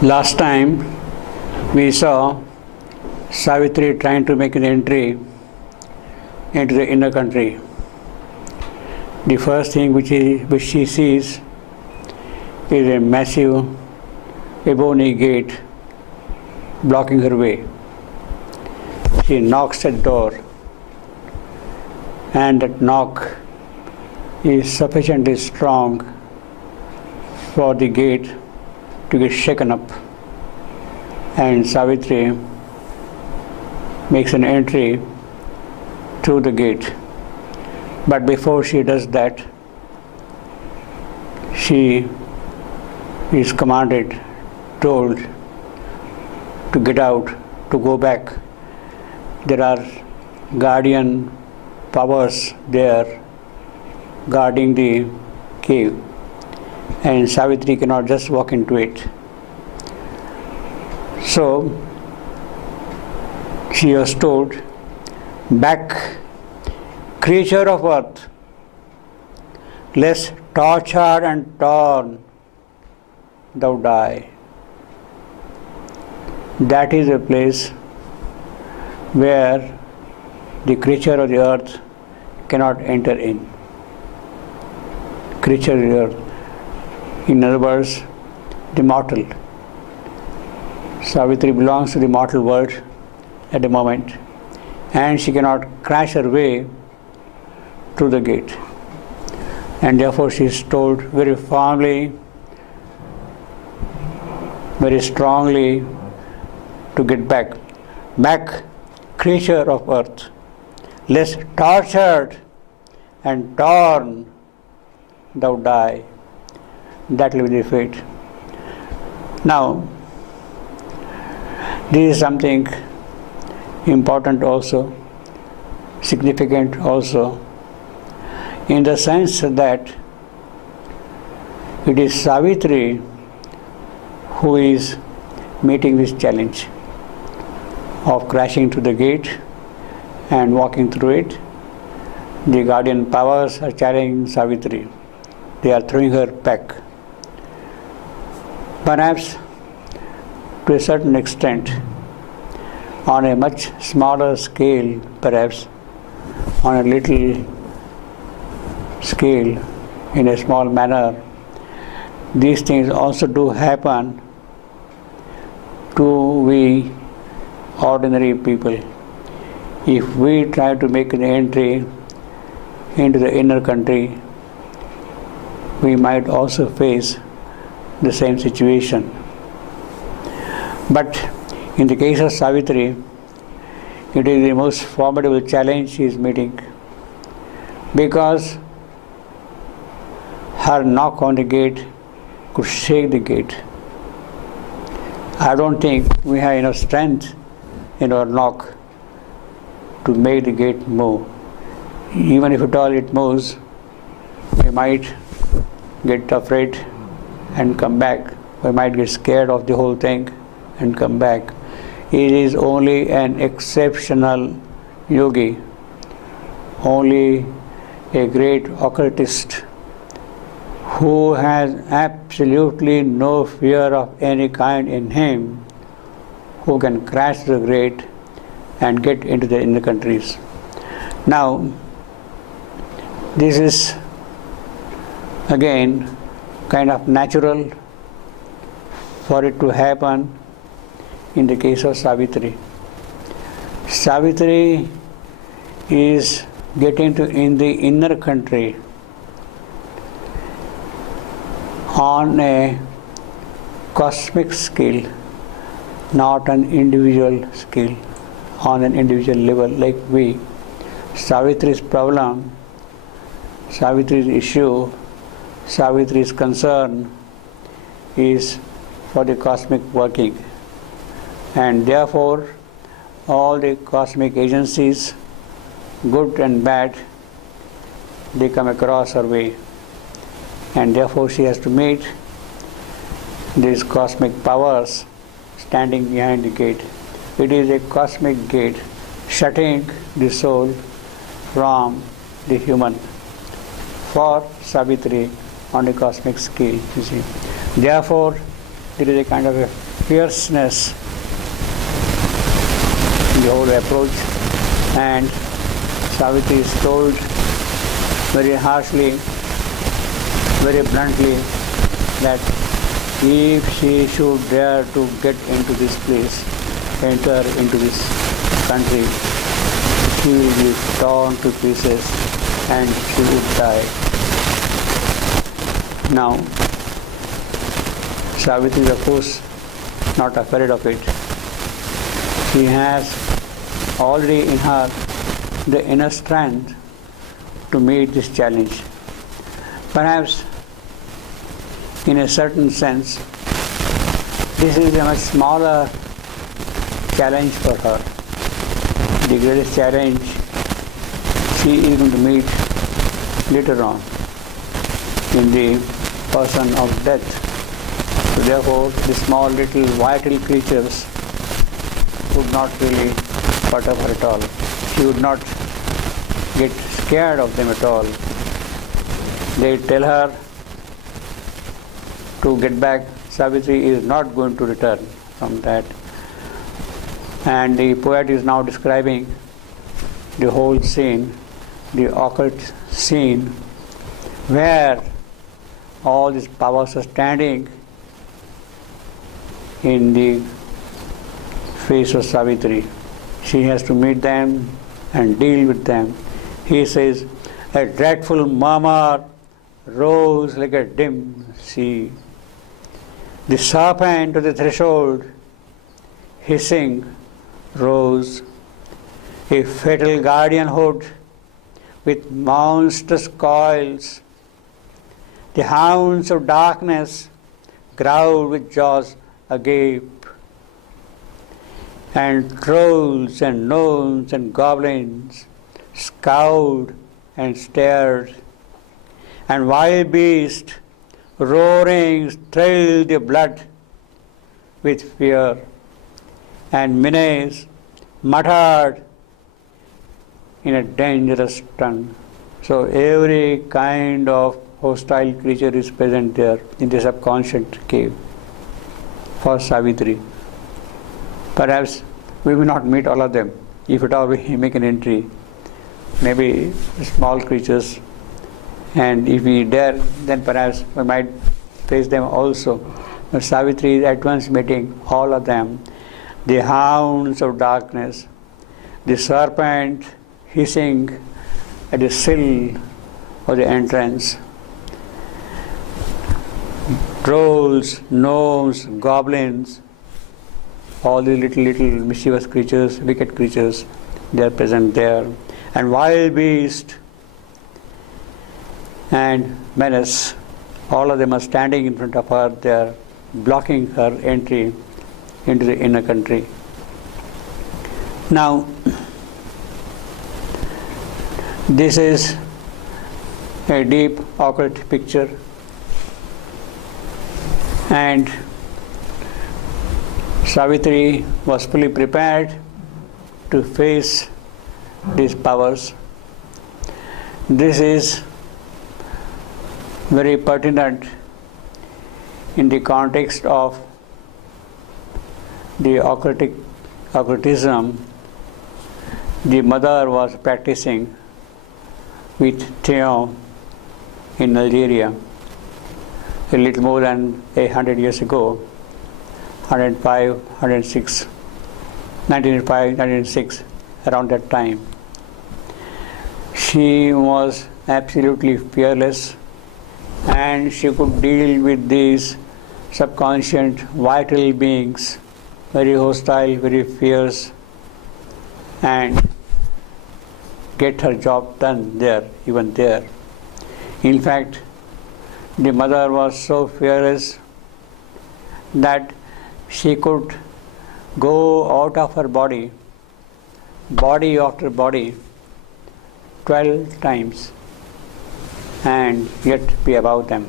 Last time we saw Savitri trying to make an entry into the inner country. The first thing which she sees is a massive ebony gate blocking her way. She knocks at the door, and that knock is sufficiently strong for the gate to get shaken up, and Savitri makes an entry through the gate. But before she does that, she is told to get out, to go back. There are guardian powers there guarding the cave, and Savitri cannot just walk into it. So she was told, "Back, creature of earth, lest tortured and torn thou die." That is a place where the creature of the earth cannot enter in. Creature of the earth, in other words, the mortal. Savitri belongs to the mortal world at the moment, and she cannot crash her way through the gate. And therefore she is told very firmly, very strongly, to get back. Back, creature of earth, lest tortured and torn thou die. That will be the fate. Now, this is something important also, significant also, in the sense that it is Savitri who is meeting this challenge of crashing to the gate and walking through it. The guardian powers are challenging Savitri. They are throwing her back. Perhaps to a certain extent, on a much smaller scale, perhaps on a little scale, in a small manner, these things also do happen to we ordinary people. If we try to make an entry into the inner country, we might also face the same situation. But in the case of Savitri, it is the most formidable challenge she is meeting, because her knock on the gate could shake the gate. I don't think we have enough strength in our knock to make the gate move. Even if at all it moves, we might get afraid and come back. We might get scared of the whole thing and come back. It is only an exceptional yogi, only a great occultist who has absolutely no fear of any kind in him, who can crash the gate and get into the inner countries. Now, this is again kind of natural for it to happen in the case of Savitri. Savitri is getting to in the inner country on a cosmic scale, not an individual scale, on an individual level like we. Savitri's problem, Savitri's issue, Savitri's concern is for the cosmic working, and therefore all the cosmic agencies, good and bad, they come across her way, and therefore she has to meet these cosmic powers standing behind the gate. It is a cosmic gate shutting the soul from the human for Savitri on a cosmic scale, you see. Therefore, there is a kind of a fierceness in the whole approach, and Savitri is told very harshly, very bluntly, that if she should dare to get into this place, enter into this country, she will be torn to pieces and she would die. Now, Savitri is of course not afraid of it. She has already in her the inner strength to meet this challenge. Perhaps in a certain sense, this is a much smaller challenge for her. The greatest challenge she is going to meet later on in the person of death. So therefore, the small little vital creatures would not really perturb her at all. She would not get scared of them at all. They tell her to get back. Savitri is not going to return from that. And the poet is now describing the whole scene, the occult scene, where all these powers are standing in the face of Savitri. She has to meet them and deal with them. He says, a dreadful murmur rose like a dim sea. The serpent to the threshold, hissing, rose. A fatal guardianhood with monstrous coils. The hounds of darkness growled with jaws agape. And trolls and gnomes and goblins scowled and stared. And wild beasts roaring thrilled the blood with fear, and Minas muttered in a dangerous tongue. So every kind of hostile creature is present there in the subconscious cave for Savitri. Perhaps we will not meet all of them. If at all we make an entry, maybe small creatures, and if we dare, then perhaps we might face them also. But Savitri is at once meeting all of them. The hounds of darkness, the serpent hissing at the sill of the entrance, trolls, gnomes, goblins, all the little mischievous creatures, wicked creatures, they are present there. And wild beasts and menace, all of them are standing in front of her. They are blocking her entry into the inner country. Now, this is a deep occult picture, and Savitri was fully prepared to face these powers. This is very pertinent in the context of the occultism the mother was practicing with Theo in Algeria a little more than 100 years ago, 105, 106, 1905, 1906, around that time. She was absolutely fearless, and she could deal with these subconscious vital beings, very hostile, very fierce, and get her job done there, even there. In fact, the mother was so fearless that she could go out of her body, body after body, 12 times, and yet be above them.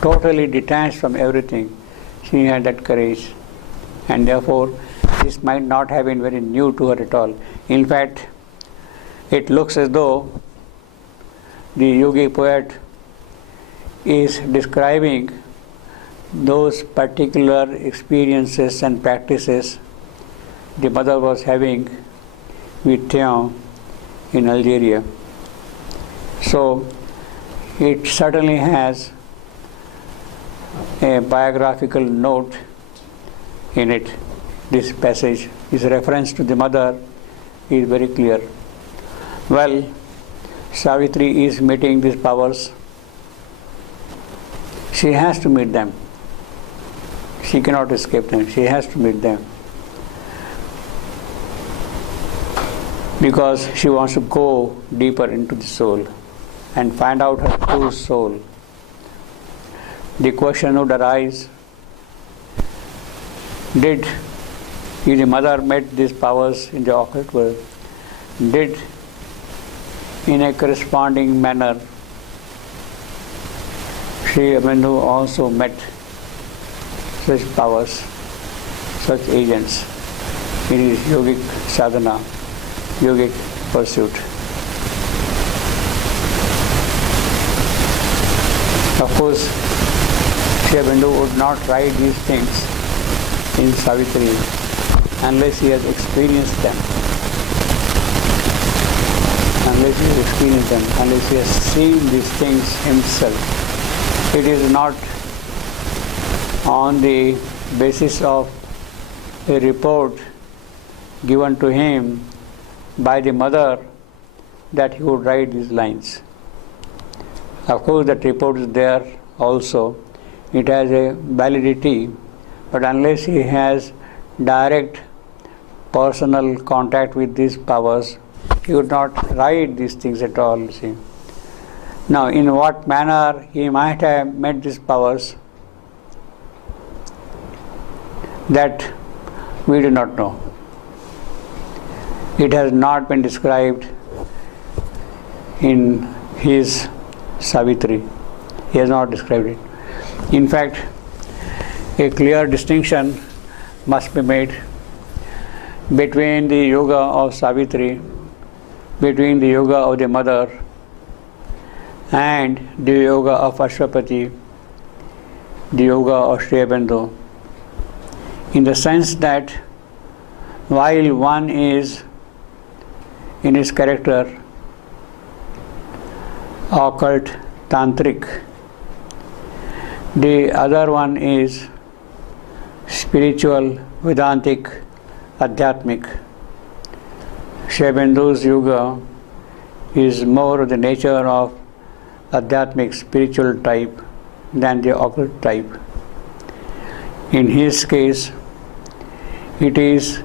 Totally detached from everything. She had that courage, and therefore this might not have been very new to her at all. In fact, it looks as though the yogi poet is describing those particular experiences and practices the mother was having with Theo in Algeria. So it certainly has a biographical note in it. This passage, this reference to the mother is very clear. Well, Savitri is meeting these powers. She has to meet them. She cannot escape them. She has to meet them. Because she wants to go deeper into the soul and find out her true soul. The question would arise, if the mother met these powers in the occult world, did in a corresponding manner Sri Aurobindo also met such powers, such agents in his yogic sadhana, yogic pursuit. Of course, Sri Aurobindo would not write these things in Savitri unless he has experienced them. Unless he has experienced them, unless he has seen these things himself. It is not on the basis of a report given to him by the mother that he would write these lines. Of course, that report is there also. It has a validity, but unless he has direct personal contact with these powers, he would not write these things at all, you see. Now, in what manner he might have met these powers, that we do not know. It has not been described in his Savitri. He has not described it. In fact, a clear distinction must be made between the yoga of Savitri, between the yoga of the mother, and the yoga of Ashwapati, the yoga of Sri Aurobindo, in the sense that while one is in his character occult tantric, the other one is spiritual Vedantic Adhyatmic. Sri Aurobindo's yoga is more of the nature of Adhyatmic spiritual type than the occult type. In his case, it is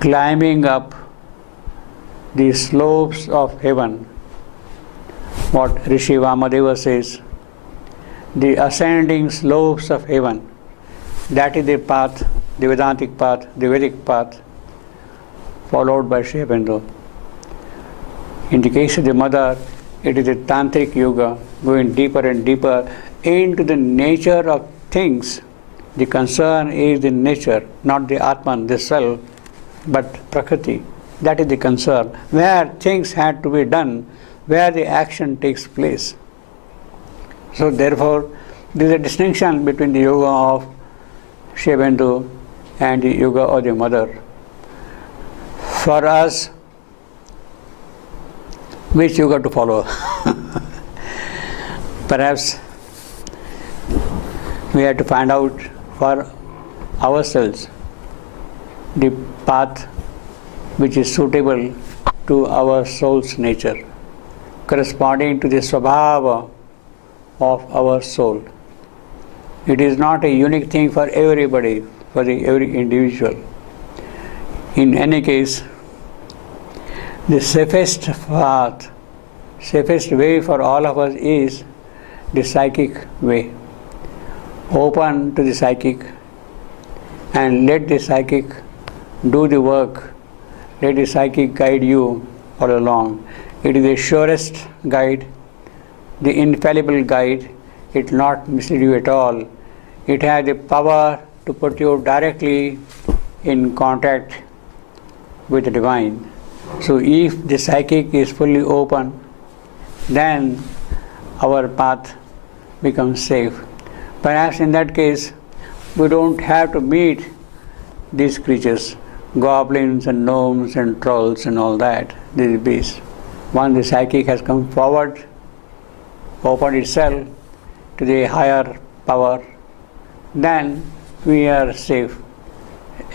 climbing up the slopes of heaven, what Rishi Vamadeva says, the ascending slopes of heaven. That is the path, the Vedantic path, the Vedic path, followed by Sri Aurobindo. In the case of the mother, it is a tantric yoga, going deeper and deeper into the nature of things. The concern is the nature, not the Atman, the self, but Prakriti. That is the concern, where things had to be done, where the action takes place. So therefore, there is a distinction between the yoga of Sri Aurobindo and the yoga of the mother. For us, which yoga to follow? Perhaps we have to find out for ourselves the path which is suitable to our soul's nature, corresponding to the svabhava of our soul. It is not a unique thing for everybody, for every individual. In any case, the safest path, safest way for all of us is the psychic way. Open to the psychic and let the psychic do the work. Let the psychic guide you all along. It is the surest guide, the infallible guide. It will not mislead you at all. It has the power to put you directly in contact with the divine. So if the psychic is fully open, then our path becomes safe. Perhaps in that case, we don't have to meet these creatures, goblins and gnomes and trolls and all that, these beasts. Once the psychic has come forward, opened itself to the higher power, then we are safe.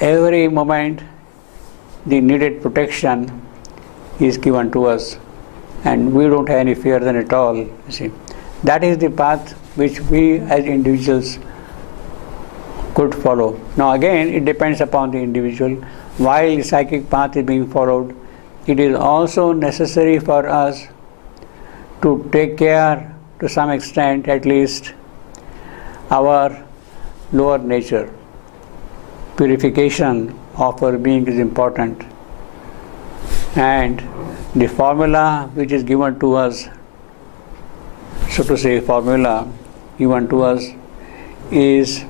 Every moment the needed protection is given to us, and we don't have any fear then at all. You see, that is the path which we as individuals could follow. Now again, it depends upon the individual. While the psychic path is being followed, it is also necessary for us to take care, to some extent at least, our lower nature. Purification of our being is important, and the formula which is given to us, so to say, formula given to us is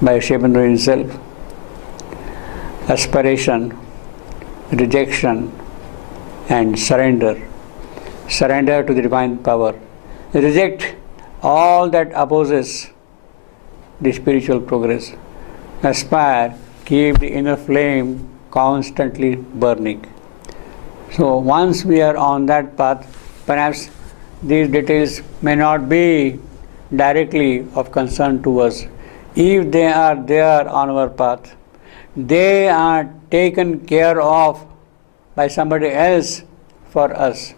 by Sri Aurobindo himself: aspiration, rejection, and surrender. Surrender to the divine power. Reject all that opposes the spiritual progress. Aspire, keep the inner flame constantly burning. So once we are on that path, perhaps these details may not be directly of concern to us. If they are there on our path, they are taken care of by somebody else for us.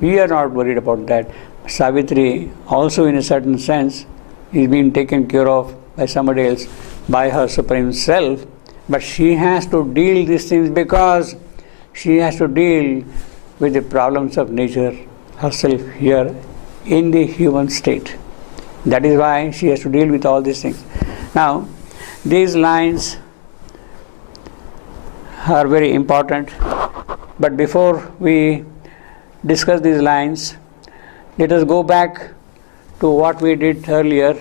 We are not worried about that. Savitri also, in a certain sense, is being taken care of by somebody else, by her Supreme Self, but she has to deal these things because she has to deal with the problems of nature herself here in the human state. That is why she has to deal with all these things. Now, these lines are very important, but before we discuss these lines, let us go back to what we did earlier,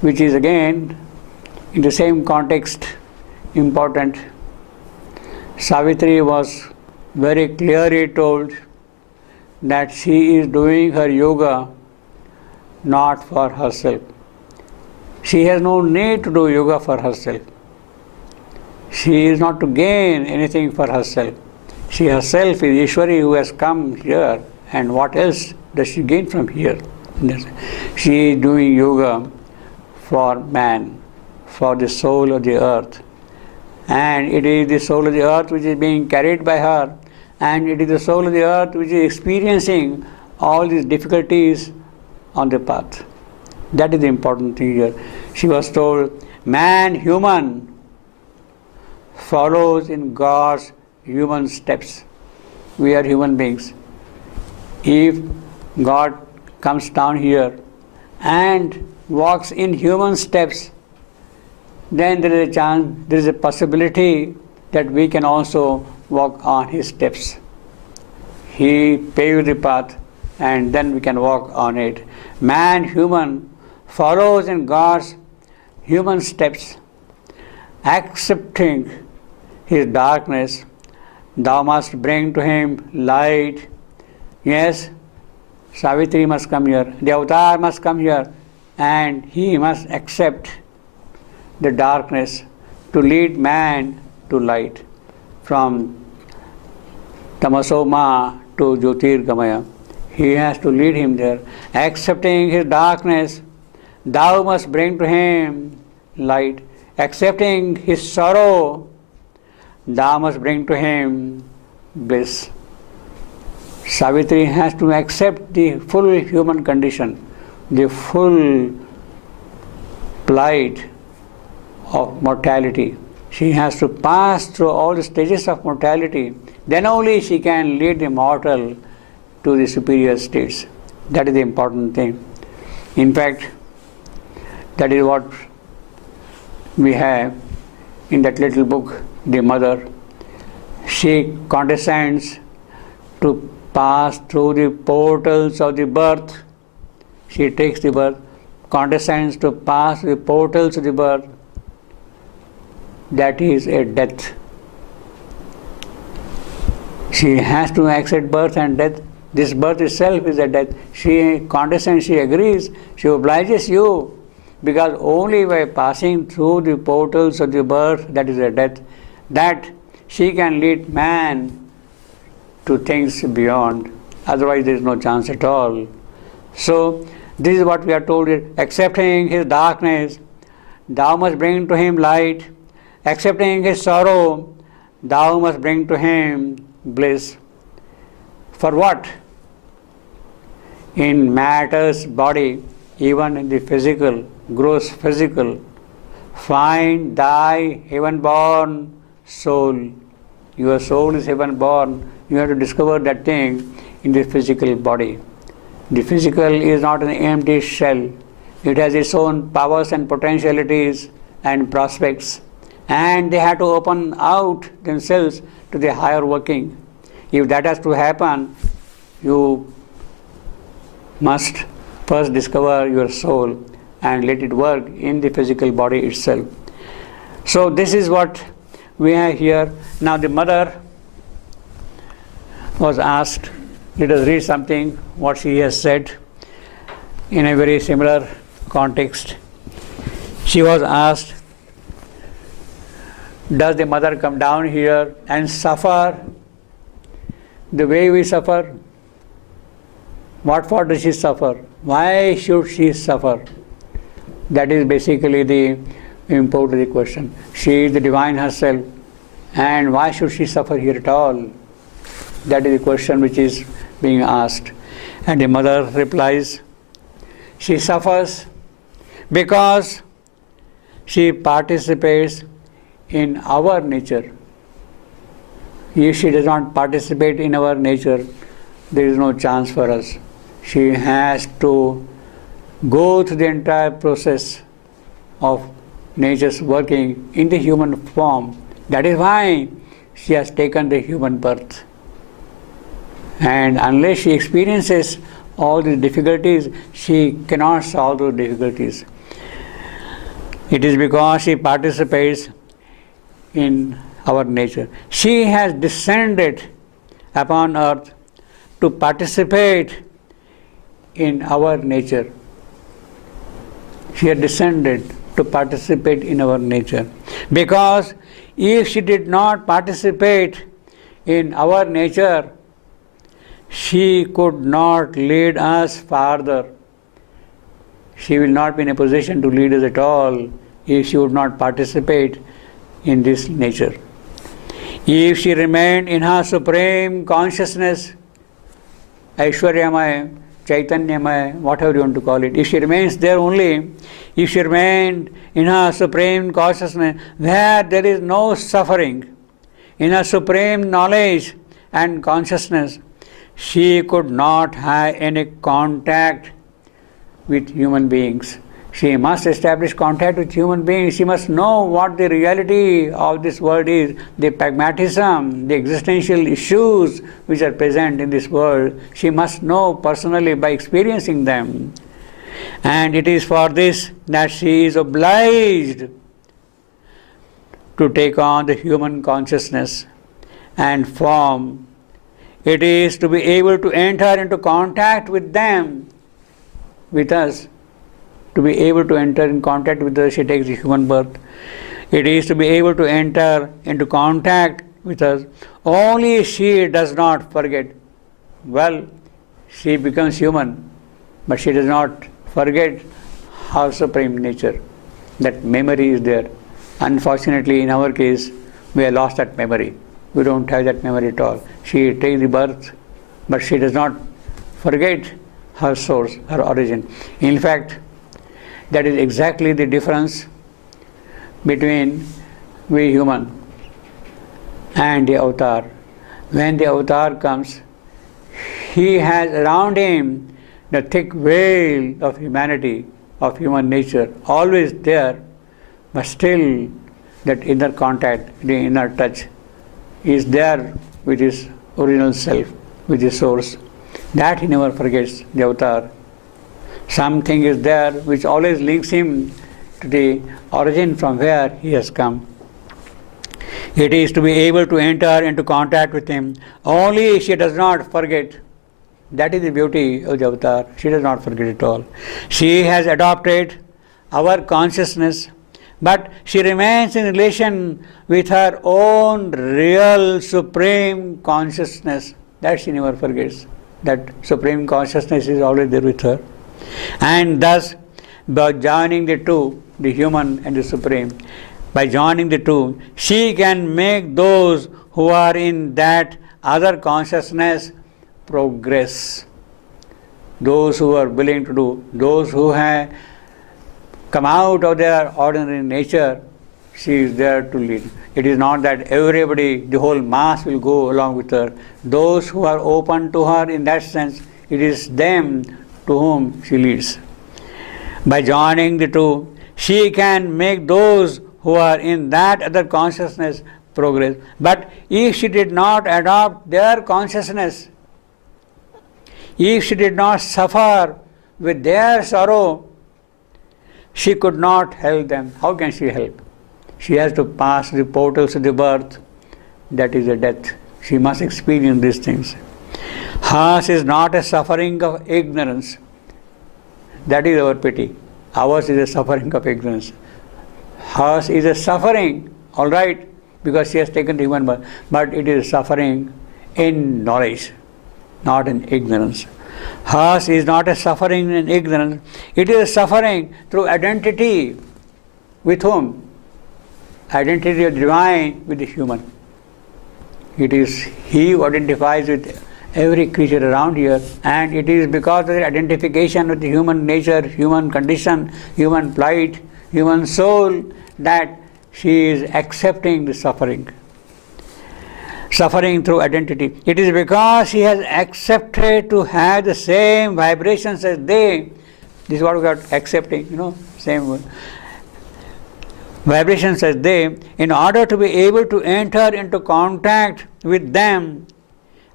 which is again in the same context important. Savitri was very clearly told that she is doing her yoga not for herself. She has no need to do yoga for herself. She is not to gain anything for herself. She herself is Ishwari who has come here, and what else does she gain from here? She is doing yoga for man, for the soul of the earth. And it is the soul of the earth which is being carried by her, and it is the soul of the earth which is experiencing all these difficulties on the path. That is the important thing here. She was told, man, human, follows in God's human steps. We are human beings. If God comes down here and walks in human steps, then there is a chance, there is a possibility that we can also walk on His steps. He paved the path, and then we can walk on it. Man, human, follows in God's human steps, accepting his darkness. Thou must bring to him light. Yes, Savitri must come here, the avatar must come here, and he must accept the darkness to lead man to light, from Tamaso Ma to Jyotirgamaya. He has to lead him there. Accepting his darkness, thou must bring to him light. Accepting his sorrow, thou must bring to him bliss. Savitri has to accept the full human condition, the full plight of mortality. She has to pass through all the stages of mortality. Then only she can lead the mortal to the superior states. That is the important thing. In fact, that is what we have in that little book, The Mother. She condescends to pass through the portals of the birth. She takes the birth, condescends to pass the portals of the birth. That is a death. She has to accept birth and death. This birth itself is a death. She condescends, she agrees, she obliges you because only by passing through the portals of the birth, that is the death, that she can lead man to things beyond. Otherwise, there is no chance at all. So, this is what we are told here. Accepting his darkness, thou must bring to him light. Accepting his sorrow, thou must bring to him bliss. For what? In matter's body, even in the physical, gross physical, find thy heaven-born soul. Your soul is heaven-born. You have to discover that thing in the physical body. The physical is not an empty shell. It has its own powers and potentialities and prospects, and they have to open out themselves to the higher working. If that has to happen, you must first discover your soul and let it work in the physical body itself. So this is what we have here. Now the mother was asked, let us read something what she has said in a very similar context. She was asked, does the mother come down here and suffer the way we suffer? What for does she suffer? Why should she suffer? That is basically the import of the question. She is the divine herself, and why should she suffer here at all? That is the question which is being asked. And the mother replies, she suffers because she participates in our nature. If she does not participate in our nature, there is no chance for us. She has to go through the entire process of nature's working in the human form. That is why she has taken the human birth. And unless she experiences all the difficulties, she cannot solve those difficulties. It is because she participates in our nature. She has descended upon earth to participate in our nature. She has descended to participate in our nature. Because if she did not participate in our nature, she could not lead us farther. She will not be in a position to lead us at all if she would not participate in this nature. If she remained in her supreme consciousness, Aishwaryamaya, Chaitanyamaya, whatever you want to call it, if she remains there only, if she remained in her supreme consciousness, where there is no suffering, in her supreme knowledge and consciousness, she could not have any contact with human beings. She must establish contact with human beings. She must know what the reality of this world is, the pragmatism, the existential issues which are present in this world. She must know personally by experiencing them. And it is for this that she is obliged to take on the human consciousness and form. It is to be able to enter into contact with them, with us. To be able to enter in contact with us, she takes the human birth. It is to be able to enter into contact with us. Only she does not forget. Well, she becomes human, but she does not forget her supreme nature. That memory is there. Unfortunately, in our case, we have lost that memory. We don't have that memory at all. She takes the birth, but she does not forget her source, her origin. In fact, that is exactly the difference between we human and the avatar. When the avatar comes, he has around him the thick veil of humanity, of human nature, always there, but still that inner contact, the inner touch is there with his original self, with his source. That he never forgets, the avatar. Something is there which always links him to the origin from where he has come. It is to be able to enter into contact with him. Only she does not forget. That is the beauty of the avatar. She does not forget at all. She has adopted our consciousness, but she remains in relation with her own real supreme consciousness. That she never forgets. That supreme consciousness is always there with her. And thus, by joining the two, the human and the supreme, by joining the two, she can make those who are in that other consciousness progress. Those who are willing to do, those who have come out of their ordinary nature, she is there to lead. It is not that everybody, the whole mass will go along with her. Those who are open to her in that sense, it is them to whom she leads. By joining the two, she can make those who are in that other consciousness progress. But if she did not adopt their consciousness, if she did not suffer with their sorrow, she could not help them. How can she help? She has to pass the portals of the birth, that is the death. She must experience these things. Hers is not a suffering of ignorance. That is our pity. Ours is a suffering of ignorance. Hers is a suffering, all right, because she has taken the human birth, but it is suffering in knowledge, not in ignorance. Hers is not a suffering in ignorance, it is a suffering through identity. With whom? Identity of divine with the human. It is he who identifies with every creature around here, and it is because of the identification with the human nature, human condition, human plight, human soul, that she is accepting the suffering. Suffering through identity. It is because she has accepted to have the same vibrations as they. This is what we got, accepting, same vibrations as they, in order to be able to enter into contact with them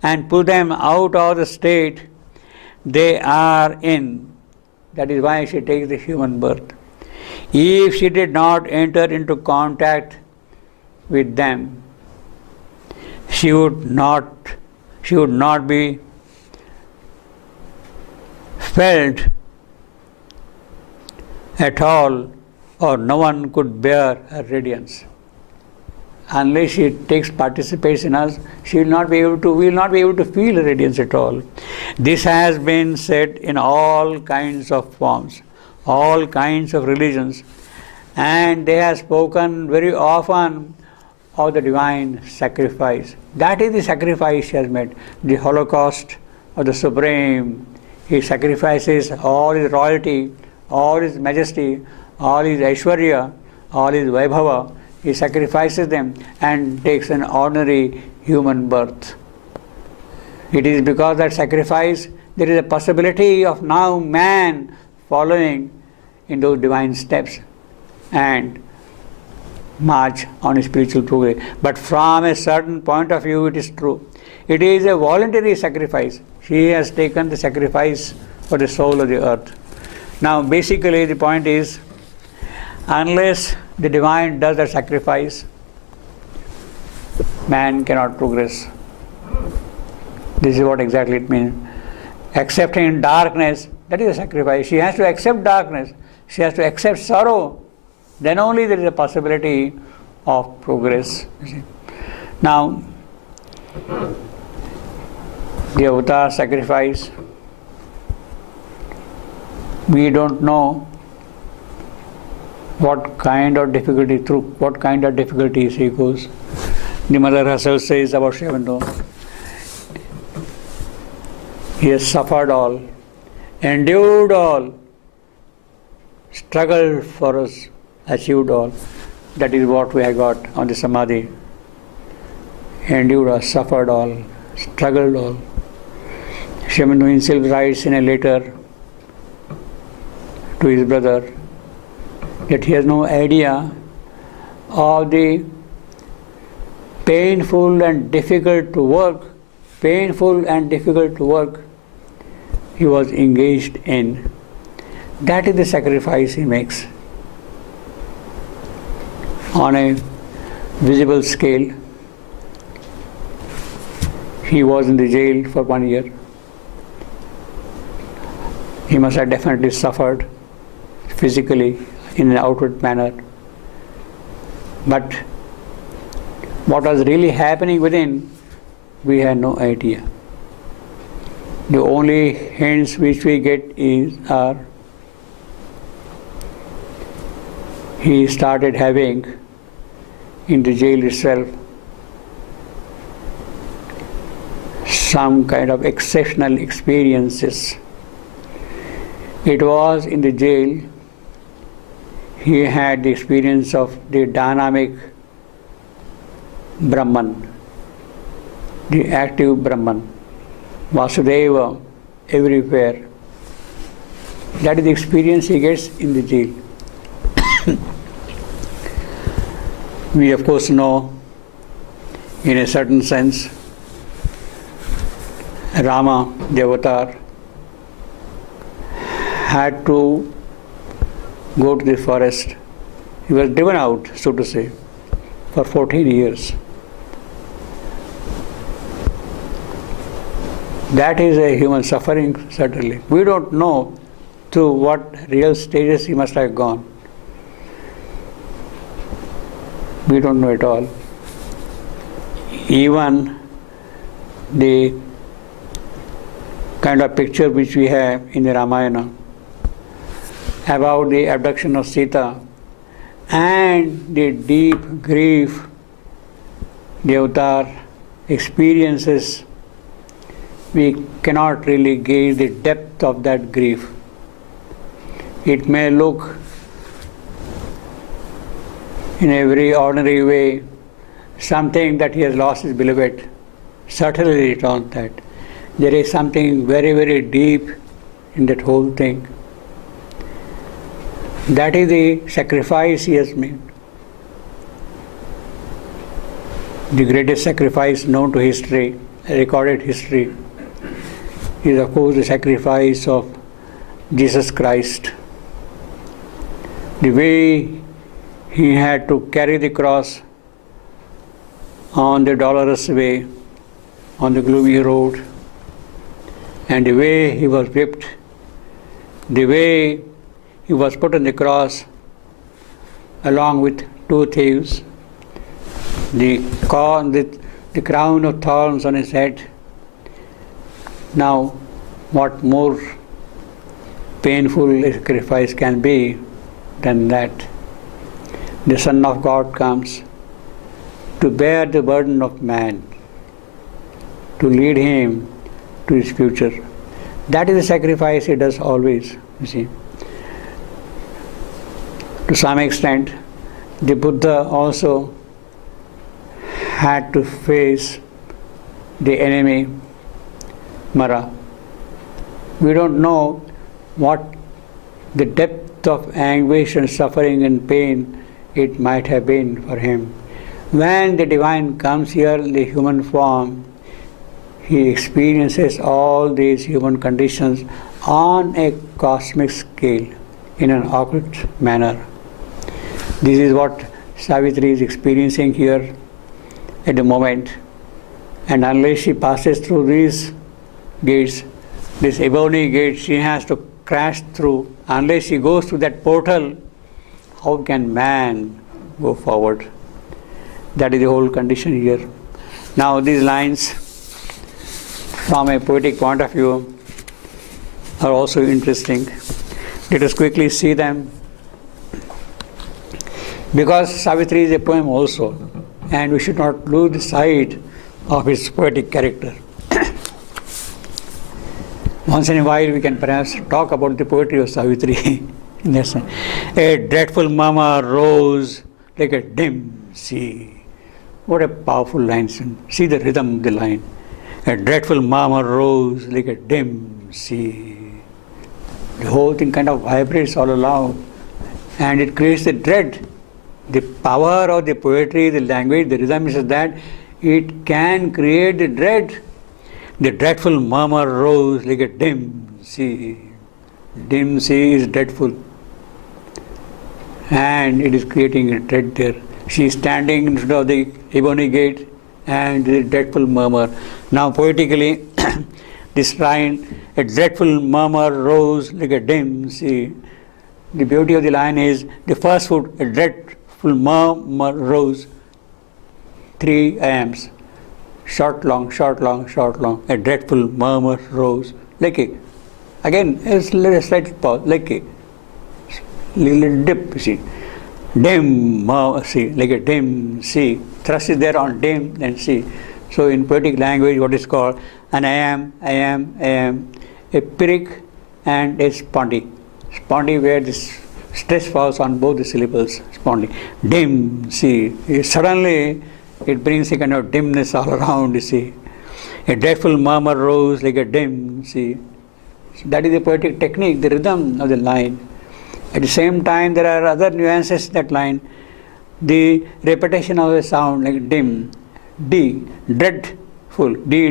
and pull them out of the state they are in. That is why she takes the human birth. If she did not enter into contact with them, she would not be felt at all, or no one could bear her radiance. Unless she participates in us, we will not be able to feel her radiance at all. This has been said in all kinds of forms, all kinds of religions, and they have spoken very often of the divine sacrifice. That is the sacrifice she has made, the Holocaust of the Supreme. He sacrifices all his royalty, all his majesty, all his Aishwarya, all his Vaibhava. He sacrifices them and takes an ordinary human birth. It is because of that sacrifice there is a possibility of now man following in those divine steps and march on a spiritual progress. But from a certain point of view, it is true. It is a voluntary sacrifice. She has taken the sacrifice for the soul of the earth. Now, basically, the point is, unless the divine does the sacrifice, man cannot progress. This is what exactly it means. Accepting darkness, that is a sacrifice. She has to accept darkness. She has to accept sorrow. Then only there is a possibility of progress. Now, the avatar sacrifice, we don't know what kind of difficulties he goes. The mother herself says about Sri Aurobindo, he has suffered all, endured all, struggled for us, achieved all. That is what we have got on the Samadhi. Endured all, suffered all, struggled all. Sri Aurobindo himself writes in a letter to his brother that he has no idea of the painful and difficult work he was engaged in. That is the sacrifice he makes. On a visible scale, he was in the jail for 1 year. He must have definitely suffered physically, in an outward manner. But what was really happening within, we had no idea. The only hints which we get are he started having in the jail itself some kind of exceptional experiences. It was in the jail he had the experience of the dynamic Brahman, the active Brahman, Vasudeva everywhere. That is the experience he gets in the jail. We of course know, in a certain sense, Rama, the avatar, had to go to the forest. He was driven out, so to say, for 14 years. That is a human suffering, certainly. We don't know to what real stages he must have gone. We don't know at all. Even the kind of picture which we have in the Ramayana about the abduction of Sita and the deep grief the avatar experiences, we cannot really gauge the depth of that grief. It may look in a very ordinary way something that he has lost his beloved. Certainly it is not that. There is something very, very deep in that whole thing. That is the sacrifice he has made. The greatest sacrifice known to history, recorded history, is of course the sacrifice of Jesus Christ. The way he had to carry the cross on the dolorous way, on the gloomy road, and the way he was whipped, the way he was put on the cross along with two thieves, the crown of thorns on his head. Now, what more painful sacrifice can be than that? The Son of God comes to bear the burden of man, to lead him to his future. That is the sacrifice he does always, you see. To some extent, the Buddha also had to face the enemy, Mara. We don't know what the depth of anguish and suffering and pain it might have been for him. When the divine comes here in the human form, he experiences all these human conditions on a cosmic scale in an occult manner. This is what Savitri is experiencing here at the moment. And unless she passes through these gates, this ebony gate she has to crash through, unless she goes through that portal, how can man go forward? That is the whole condition here. Now these lines, from a poetic point of view, are also interesting. Let us quickly see them. Because Savitri is a poem also, and we should not lose sight of its poetic character. Once in a while we can perhaps talk about the poetry of Savitri. A dreadful murmur rose like a dim sea. What a powerful line. See the rhythm of the line. A dreadful murmur rose like a dim sea. The whole thing kind of vibrates all along, and it creates the dread. The power of the poetry, the language, the rhythm is that it can create the dread. The dreadful murmur rose like a dim sea. Dim sea is dreadful, and it is creating a dread there. She is standing in front of the ebony gate and the dreadful murmur. Now poetically, this line, a dreadful murmur rose like a dim sea. the beauty of the line is the first foot, a dreadful murmur rose, 3 AMs, short, long, short, long, short, long, a dreadful murmur rose, like a, again, a slight pause, like a little dip, you see, dim, see, like a dim, see, thrust is there on dim and see. So in poetic language, what is called an AM, a pyrrhic and a spondy. Spondy where this stress falls on both the syllables, spondy. Dim, see, suddenly it brings a kind of dimness all around, you see. A dreadful murmur rose like a dim, see. So that is the poetic technique, the rhythm of the line. At the same time, there are other nuances in that line. The repetition of a sound like dim, D, dreadful, D,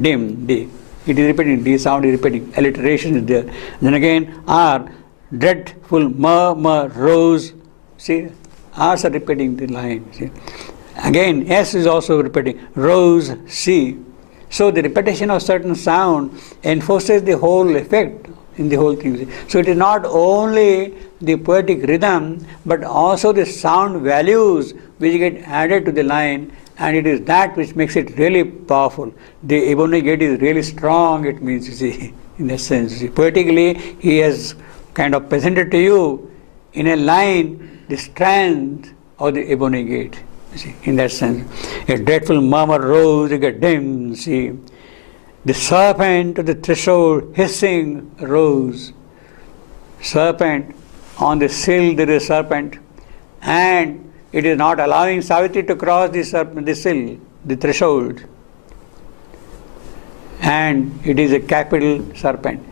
dim, D. It is repeating, D sound is repeating, alliteration is there. Then again, R, dreadful, murmur, rose. See, R's are repeating the line. See. Again, S is also repeating, rose, C. So the repetition of certain sound enforces the whole effect in the whole thing. So it is not only the poetic rhythm, but also the sound values which get added to the line, and it is that which makes it really powerful. The Ebony Gate is really strong, it means, you see, in a sense. Poetically, he has kind of presented to you in a line the strength of the Ebony Gate, you see, in that sense. A dreadful murmur rose like a dim sea. The serpent of the threshold hissing rose. Serpent, on the sill there is a serpent, and it is not allowing Savitri to cross the sill, the threshold. And it is a capital serpent.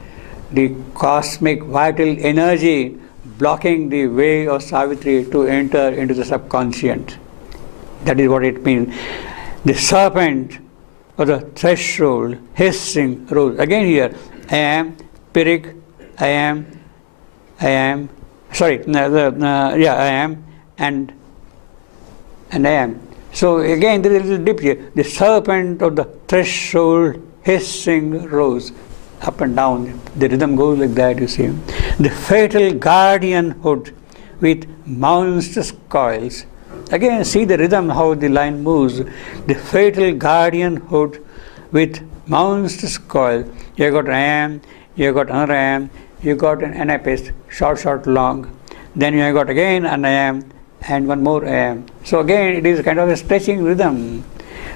The cosmic vital energy blocking the way of Savitri to enter into the subconscient. That is what it means. The serpent of the threshold hissing rose. Again here, I am, pyrrhic, I am, I am, and I am. So again, there is a little dip here. The serpent of the threshold hissing rose. Up and down. The rhythm goes like that, you see. The fatal guardianhood with monstrous coils. Again, see the rhythm, how the line moves. The fatal guardianhood with monstrous coil. You got I am, you got another I am, you got an anapist, short, short, long. Then you have got again an I am, and one more I am. So again, it is kind of a stretching rhythm.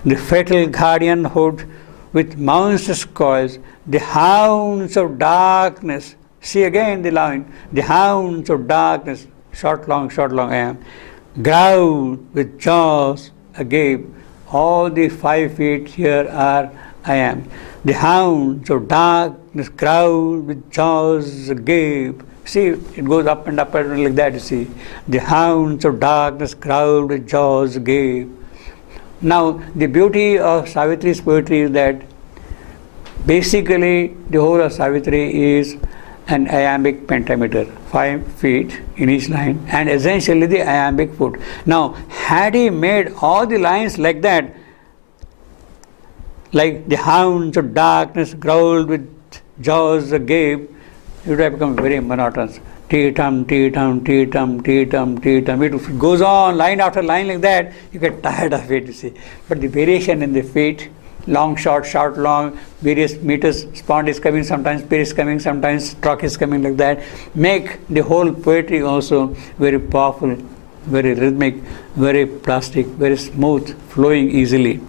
The fatal guardianhood with monstrous coils, the hounds of darkness. See again the line, the hounds of darkness, short, long, I am. Growl with jaws agape. All the 5 feet here are I am. The hounds of darkness growl with jaws agape. See, it goes up and like that, you see. The hounds of darkness growl with jaws agape. Now, the beauty of Savitri's poetry is that basically the whole of Savitri is an iambic pentameter, 5 feet in each line, and essentially the iambic foot. Now, had he made all the lines like that, like the hounds of darkness growled with jaws agape, it would have become very monotonous. T-tum, T-tum, T-tum, T-tum, T-tum. It goes on line after line like that, you get tired of it, you see. But the variation in the feet, long, short, short, long, various meters, spond is coming, sometimes pyrrhic is coming, sometimes stroke is coming like that, make the whole poetry also very powerful, very rhythmic, very plastic, very smooth, flowing easily.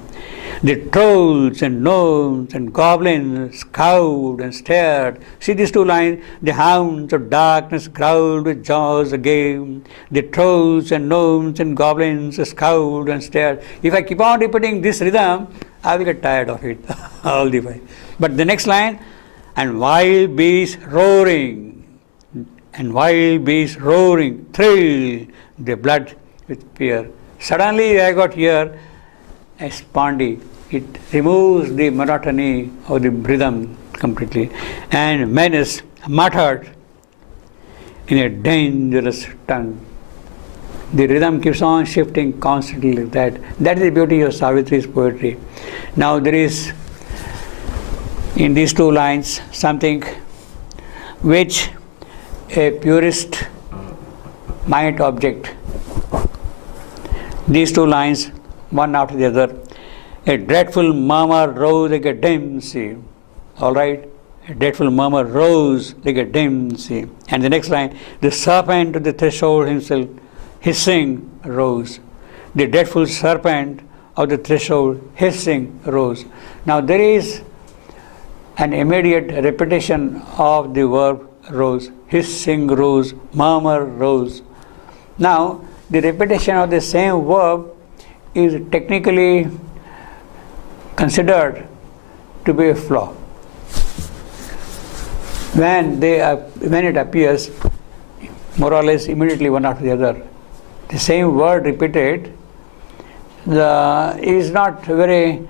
The trolls and gnomes and goblins scowled and stared. See these 2 lines? The hounds of darkness growled with jaws agape. The trolls and gnomes and goblins scowled and stared. If I keep on repeating this rhythm, I will get tired of it all the way. But the next line, and wild beasts roaring, thrill the blood with fear. Suddenly I got here a spondy. It removes the monotony of the rhythm completely. And menace muttered in a dangerous tongue. The rhythm keeps on shifting constantly like that. That is the beauty of Savitri's poetry. Now there is, in these 2 lines, something which a purest mind object. These two lines, one after the other. A dreadful murmur rose like a dim sea. All right? A dreadful murmur rose like a dim sea. And the next line, the serpent to the threshold himself, hissing, rose. The dreadful serpent of the threshold, hissing, rose. Now there is an immediate repetition of the verb rose. Hissing rose, murmur rose. Now the repetition of the same verb is technically considered to be a flaw. When it appears more or less immediately one after the other, the same word repeated is not a very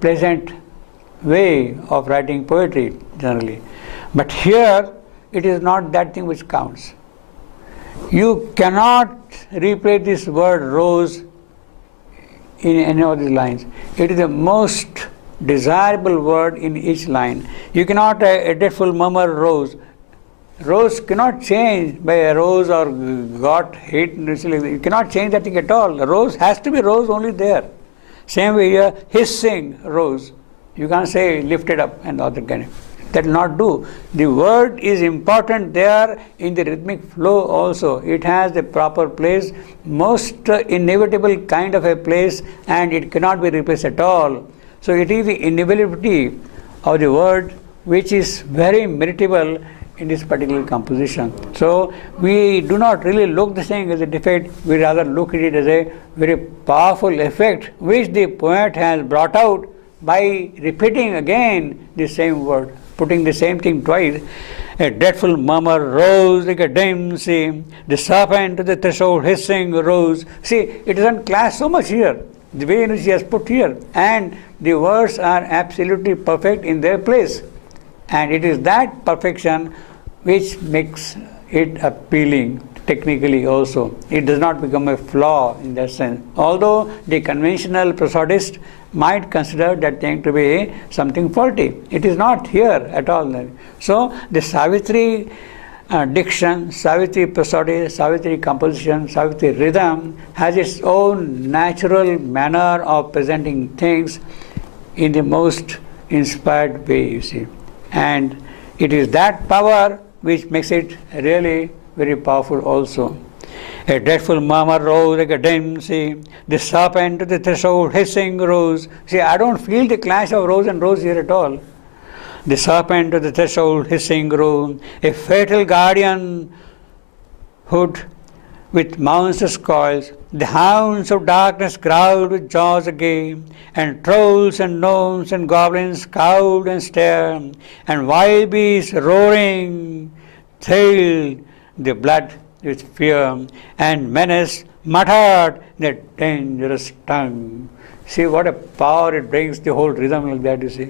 pleasant way of writing poetry generally. But here it is not that thing which counts. You cannot replace this word rose in any of these lines. It is the most desirable word in each line. You cannot, a dreadful murmur rose. Rose cannot change by a rose or got hit. You cannot change that thing at all. The rose has to be rose only there. Same way here, hissing rose. You can't say lifted up and other kind of. That will not do. The word is important there in the rhythmic flow also. It has the proper place, most inevitable kind of a place, and it cannot be replaced at all. So it is the inevitability of the word which is very meritable in this particular composition. So we do not really look the thing as a defect, we rather look at it as a very powerful effect which the poet has brought out by repeating again the same word, putting the same thing twice. A dreadful murmur rose like a dim sea, the serpent to the threshold hissing rose. See, it doesn't clash so much here, the way in which he has put here, and the words are absolutely perfect in their place. And it is that perfection which makes it appealing technically also. It does not become a flaw in that sense. Although the conventional prosodist might consider that thing to be something faulty. It is not here at all. So the Savitri diction, Savitri prosody, Savitri composition, Savitri rhythm has its own natural manner of presenting things in the most inspired way, you see. And it is that power which makes it really very powerful also. A dreadful murmur rose like a dim sea, the serpent to the threshold hissing rose. See, I don't feel the clash of rose and rose here at all. The serpent to the threshold hissing rose, a fatal guardian hood with monstrous coils, the hounds of darkness growled with jaws agape, and trolls and gnomes and goblins scowled and stared, and wild beasts roaring thrilled the blood with fear, and menace muttered their dangerous tongue. See what a power it brings, the whole rhythm like that, you see.